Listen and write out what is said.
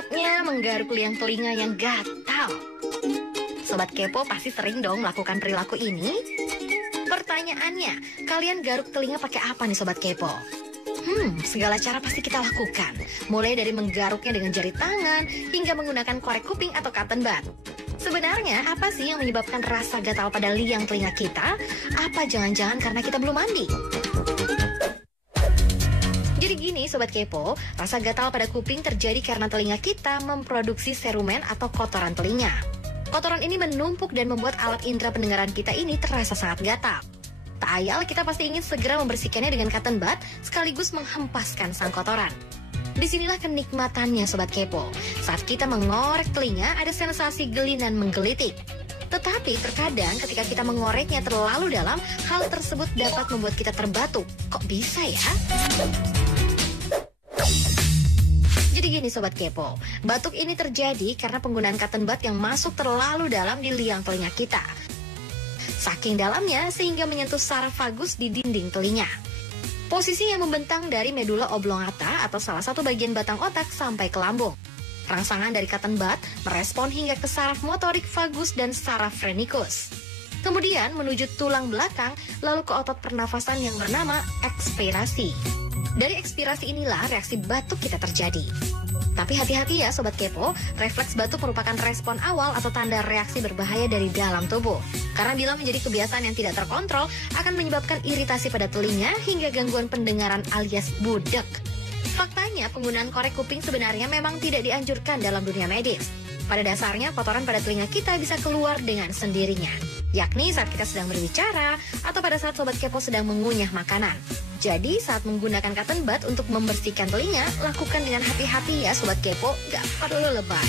Saatnya menggaruk liang telinga yang gatal. Sobat Kepo pasti sering dong melakukan perilaku ini. Pertanyaannya, kalian garuk telinga pakai apa nih Sobat Kepo? Segala cara pasti kita lakukan. Mulai dari menggaruknya dengan jari tangan, hingga menggunakan korek kuping atau cotton bud. Sebenarnya apa sih yang menyebabkan rasa gatal pada liang telinga kita? Apa jangan-jangan karena kita belum mandi? Jadi gini Sobat Kepo, rasa gatal pada kuping terjadi karena telinga kita memproduksi serumen atau kotoran telinga. Kotoran ini menumpuk dan membuat alat indera pendengaran kita ini terasa sangat gatal. Tak ayal kita pasti ingin segera membersihkannya dengan cotton bud sekaligus menghempaskan sang kotoran. Disinilah kenikmatannya Sobat Kepo. Saat kita mengorek telinga ada sensasi geli dan menggelitik. Tetapi terkadang ketika kita mengoreknya terlalu dalam, hal tersebut dapat membuat kita terbatuk. Kok bisa ya? Jadi gini Sobat Kepo, batuk ini terjadi karena penggunaan cotton bud yang masuk terlalu dalam di liang telinga kita. Saking dalamnya sehingga menyentuh saraf vagus di dinding telinga. Posisi yang membentang dari medula oblongata atau salah satu bagian batang otak sampai ke lambung. Rangsangan dari cotton bud merespon hingga ke saraf motorik vagus dan saraf phrenikus. Kemudian menuju tulang belakang lalu ke otot pernafasan yang bernama ekspirasi. Dari ekspirasi inilah reaksi batuk kita terjadi. Tapi hati-hati ya Sobat Kepo, refleks batuk merupakan respon awal atau tanda reaksi berbahaya dari dalam tubuh. Karena bila menjadi kebiasaan yang tidak terkontrol, akan menyebabkan iritasi pada telinga hingga gangguan pendengaran alias budek. Faktanya, penggunaan korek kuping sebenarnya memang tidak dianjurkan dalam dunia medis. Pada dasarnya, kotoran pada telinga kita bisa keluar dengan sendirinya. Yakni saat kita sedang berbicara atau pada saat Sobat Kepo sedang mengunyah makanan. Jadi saat menggunakan cotton bud untuk membersihkan telinga, lakukan dengan hati-hati ya Sobat Kepo, gak perlu lebay.